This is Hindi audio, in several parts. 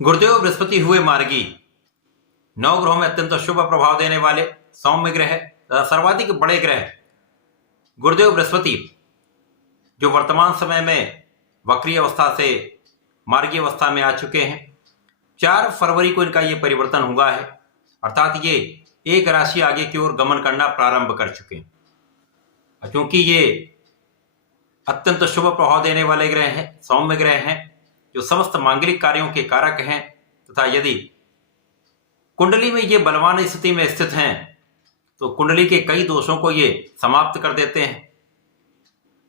गुरुदेव बृहस्पति हुए मार्गी। नौ ग्रहों में अत्यंत शुभ प्रभाव देने वाले सौम्य ग्रह तथा सर्वाधिक बड़े ग्रह गुरुदेव बृहस्पति, जो वर्तमान समय में वक्री अवस्था से मार्गी अवस्था में आ चुके हैं। 4 फरवरी को इनका ये परिवर्तन हुआ है, अर्थात ये एक राशि आगे की ओर गमन करना प्रारंभ कर चुके हैं। क्योंकि ये अत्यंत शुभ प्रभाव देने वाले ग्रह हैं, सौम्य ग्रह हैं, जो समस्त मांगलिक कार्यों के कारक हैं, तथा यदि कुंडली में ये बलवान स्थिति में स्थित हैं तो कुंडली के कई दोषों को ये समाप्त कर देते हैं।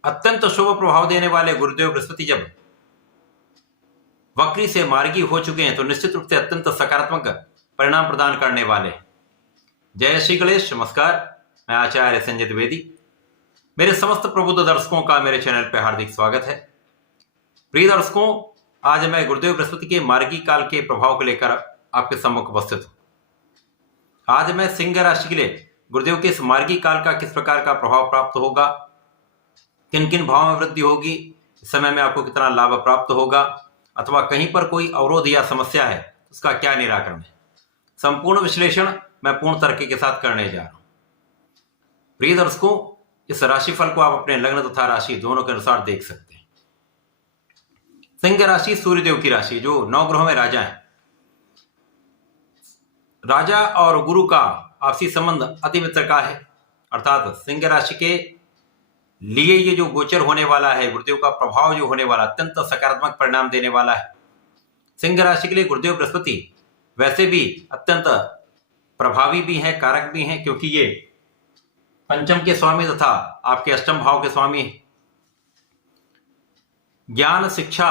अत्यंत शुभ प्रभाव देने वाले गुरुदेव बृहस्पति जब वक्री से मार्गी हो चुके हैं तो निश्चित रूप से अत्यंत सकारात्मक परिणाम प्रदान करने वाले हैं। जय श्री गणेश। नमस्कार, मैं आचार्य संजय द्विवेदी। मेरे समस्त प्रबुद्ध दर्शकों का मेरे चैनल पर हार्दिक स्वागत है। प्रिय दर्शकों, आज मैं गुरुदेव बृहस्पति के मार्गी काल के प्रभाव को लेकर आपके सम्मुख उपस्थित हूं। आज मैं सिंह राशि के लिए गुरुदेव के इस मार्गी काल का किस प्रकार का प्रभाव प्राप्त होगा, किन किन भावों में वृद्धि होगी, इस समय में आपको कितना लाभ प्राप्त होगा, अथवा कहीं पर कोई अवरोध या समस्या है उसका क्या निराकरण है, संपूर्ण विश्लेषण मैं पूर्ण तर्क के साथ करने जा रहा हूं। प्रिय दर्शकों, इस राशिफल को आप अपने लग्न तथा राशि दोनों के अनुसार देख सकते हैं। सिंह राशि सूर्यदेव की राशि, जो 9 ग्रहों में राजा है। राजा और गुरु का आपसी संबंध अति मित्र का है, अर्थात सिंह राशि के लिए ये जो गोचर होने वाला है, गुरुदेव का प्रभाव जो होने वाला, अत्यंत सकारात्मक परिणाम देने वाला है। सिंह राशि के लिए गुरुदेव बृहस्पति वैसे भी अत्यंत प्रभावी भी हैं, कारक भी हैं, क्योंकि ये पंचम के स्वामी तथा आपके अष्टम भाव के स्वामी हैं। ज्ञान, शिक्षा,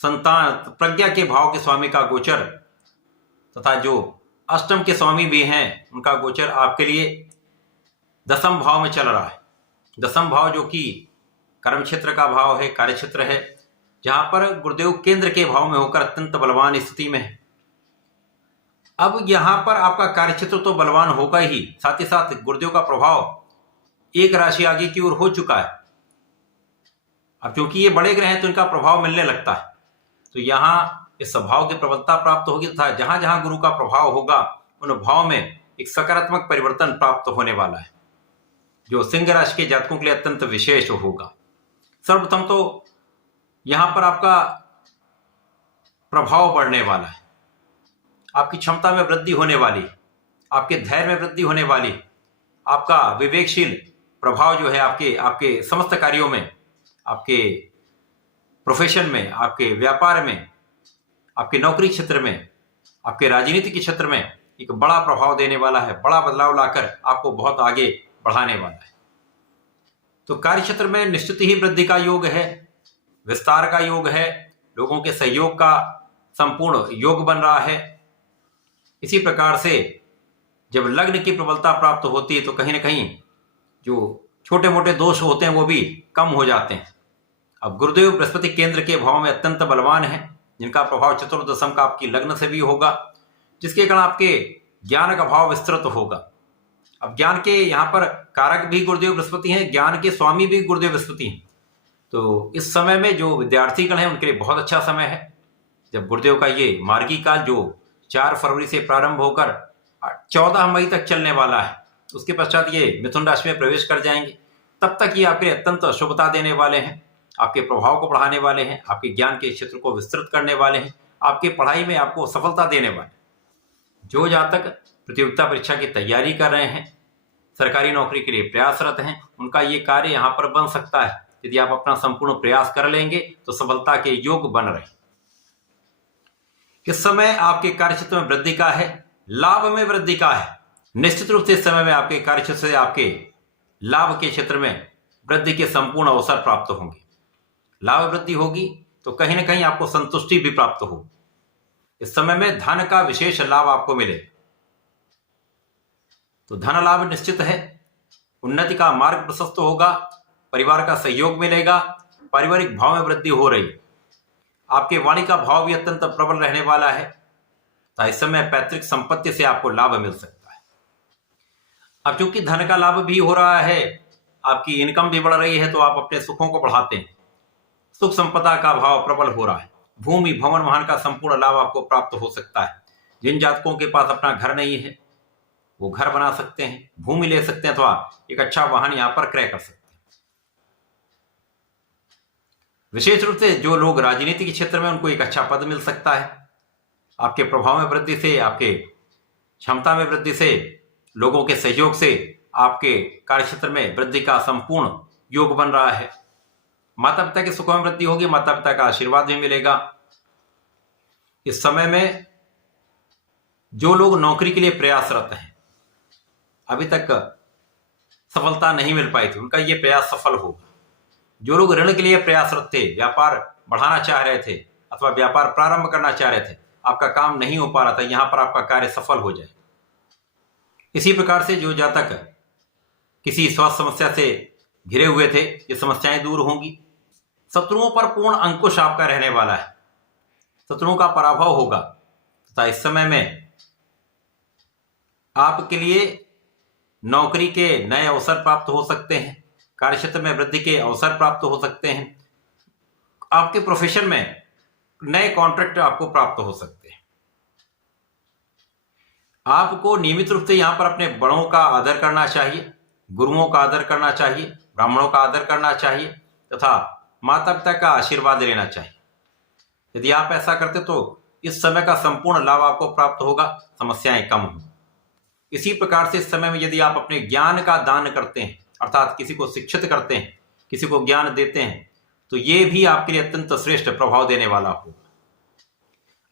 संतान, प्रज्ञा के भाव के स्वामी का गोचर तथा जो अष्टम के स्वामी भी हैं उनका गोचर आपके लिए दसम भाव में चल रहा है। दसम भाव जो कि कर्म क्षेत्र का भाव है, कार्य क्षेत्र है, जहां पर गुरुदेव केंद्र के भाव में होकर अत्यंत बलवान स्थिति में है। अब यहां पर आपका कार्य क्षेत्र तो बलवान होगा ही, साथ ही साथ गुरुदेव का प्रभाव एक राशि आगे की ओर हो चुका है। अब क्योंकि ये बड़े ग्रह हैं तो इनका प्रभाव मिलने लगता है, तो यहाँ इस भाव की प्रबलता प्राप्त होगी तथा जहां जहां गुरु का प्रभाव होगा उन भाव में एक सकारात्मक परिवर्तन प्राप्त होने वाला है, जो सिंह राशि के जातकों के लिए अत्यंत विशेष होगा। सर्वप्रथम तो यहां पर आपका प्रभाव बढ़ने वाला है, आपकी क्षमता में वृद्धि होने वाली, आपके धैर्य में वृद्धि होने वाली, आपका विवेकशील प्रभाव जो है आपके समस्त कार्यों में, आपके प्रोफेशन में, आपके व्यापार में, आपके नौकरी क्षेत्र में, आपके राजनीति के क्षेत्र में एक बड़ा प्रभाव देने वाला है, बड़ा बदलाव लाकर आपको बहुत आगे बढ़ाने वाला है। तो कार्य क्षेत्र में निश्चित ही वृद्धि का योग है, विस्तार का योग है, लोगों के सहयोग का संपूर्ण योग बन रहा है। इसी प्रकार से जब लग्न की प्रबलता प्राप्त होती है तो कहीं ना कहीं जो छोटे मोटे दोष होते हैं वो भी कम हो जाते हैं। अब गुरुदेव बृहस्पति केंद्र के भाव में अत्यंत बलवान है, जिनका प्रभाव चतुर्दशम का आपकी लग्न से भी होगा, जिसके कारण आपके ज्ञान का भाव विस्तृत होगा। अब ज्ञान के यहाँ पर कारक भी गुरुदेव बृहस्पति हैं, ज्ञान के स्वामी भी गुरुदेव बृहस्पति हैं। तो इस समय में जो विद्यार्थीगण हैं उनके लिए बहुत अच्छा समय है, जब गुरुदेव का ये मार्गी काल जो 4 फरवरी से प्रारंभ होकर 14 मई तक चलने वाला है, उसके पश्चात ये मिथुन राशि में प्रवेश कर जाएंगे। तब तक ये आपके अत्यंत शुभता देने वाले हैं, आपके प्रभाव को बढ़ाने वाले हैं, आपके ज्ञान के क्षेत्र को विस्तृत करने वाले हैं, आपके पढ़ाई में आपको सफलता देने वाले। जो जातक प्रतियोगिता परीक्षा की तैयारी कर रहे हैं, सरकारी नौकरी के लिए प्रयासरत हैं, उनका ये कार्य यहाँ पर बन सकता है। यदि आप अपना संपूर्ण प्रयास कर लेंगे तो सफलता के योग बन रहे। इस समय आपके कार्य क्षेत्र में वृद्धि का है, लाभ में वृद्धि का है। निश्चित रूप से इस समय में आपके कार्य क्षेत्र से आपके लाभ के क्षेत्र में वृद्धि के संपूर्ण अवसर प्राप्त होंगे। लाभ वृद्धि होगी तो कहीं ना कहीं आपको संतुष्टि भी प्राप्त हो। इस समय में धन का विशेष लाभ आपको मिले, तो धन लाभ निश्चित है। उन्नति का मार्ग प्रशस्त होगा, परिवार का सहयोग मिलेगा, पारिवारिक भाव में वृद्धि हो रही। आपके वाणी का भाव भी अत्यंत प्रबल रहने वाला है, तो इस समय पैतृक संपत्ति से आपको लाभ मिल सकता है। अब चूंकि धन का लाभ भी हो रहा है, आपकी इनकम भी बढ़ रही है, तो आप अपने सुखों को बढ़ाते हैं। सुख संपदा का भाव प्रबल हो रहा है, भूमि भवन वाहन का संपूर्ण लाभ आपको प्राप्त हो सकता है। जिन जातकों के पास अपना घर नहीं है वो घर बना सकते हैं, भूमि ले सकते हैं अथवा एक अच्छा वाहन यहां पर क्रय कर सकते हैं। विशेष रूप से जो लोग राजनीति के क्षेत्र में, उनको एक अच्छा पद मिल सकता है। आपके प्रभाव में वृद्धि से, आपके क्षमता में वृद्धि से, लोगों के सहयोग से आपके कार्यक्षेत्र में वृद्धि का संपूर्ण योग बन रहा है। माता पिता के सुखों में वृद्धि होगी, माता पिता का आशीर्वाद भी मिलेगा। इस समय में जो लोग नौकरी के लिए प्रयासरत हैं, अभी तक सफलता नहीं मिल पाई थी, उनका ये प्रयास सफल होगा। जो लोग ऋण के लिए प्रयासरत थे, व्यापार बढ़ाना चाह रहे थे अथवा व्यापार प्रारंभ करना चाह रहे थे, आपका काम नहीं हो पा रहा था, यहां पर आपका कार्य सफल हो जाए। इसी प्रकार से जो जातक किसी स्वास्थ्य समस्या से घिरे हुए थे, ये समस्याएं दूर होंगी। शत्रुओं पर पूर्ण अंकुश आपका रहने वाला है, शत्रुओं का पराभव होगा तथा इस समय में आपके लिए नौकरी के नए अवसर प्राप्त हो सकते हैं, कार्यक्षेत्र में वृद्धि के अवसर प्राप्त हो सकते हैं, आपके प्रोफेशन में नए कॉन्ट्रैक्ट आपको प्राप्त हो सकते हैं। आपको नियमित रूप से यहां पर अपने बड़ों का आदर करना चाहिए, गुरुओं का आदर करना चाहिए, ब्राह्मणों का आदर करना चाहिए तथा माता पिता का आशीर्वाद लेना चाहिए। यदि आप ऐसा करते तो इस समय का संपूर्ण लाभ आपको प्राप्त होगा, समस्याएं कम होंगी। इसी प्रकार से इस समय में यदि आप अपने ज्ञान का दान करते हैं, अर्थात किसी को शिक्षित करते हैं, किसी को ज्ञान देते हैं, तो ये भी आपके लिए अत्यंत श्रेष्ठ प्रभाव देने वाला होगा।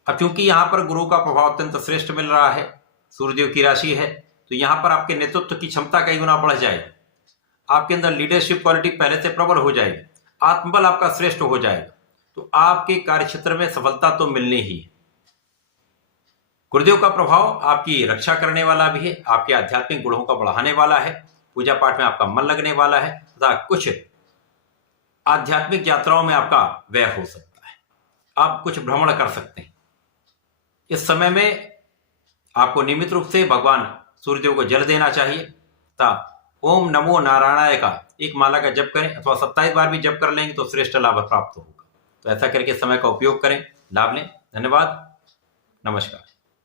अब क्योंकि यहां पर गुरु का प्रभाव अत्यंत श्रेष्ठ मिल रहा है, सूर्यदेव की राशि है, तो यहां पर आपके नेतृत्व की क्षमता कई गुना बढ़ जाएगी। आपके अंदर लीडरशिप क्वालिटी पहले से प्रबल हो जाएगी, आत्मबल आपका श्रेष्ठ हो जाएगा, तो आपके कार्यक्षेत्र में सफलता तो मिलनी ही है। गुरुदेव का प्रभाव आपकी रक्षा करने वाला भी है, आपके आध्यात्मिक गुणों को बढ़ाने वाला है, पूजा पाठ में आपका मन लगने वाला है तथा कुछ आध्यात्मिक यात्राओं में आपका व्यय हो सकता है, आप कुछ भ्रमण कर सकते हैं। इस समय में आपको नियमित रूप से भगवान सूर्यदेव को जल देना चाहिए तथा ओम नमो नारायणाय का एक माला का जप करें अथवा 27 बार भी जप कर लेंगे तो श्रेष्ठ लाभ प्राप्त होगा। तो ऐसा करके समय का उपयोग करें, लाभ लें। धन्यवाद, नमस्कार।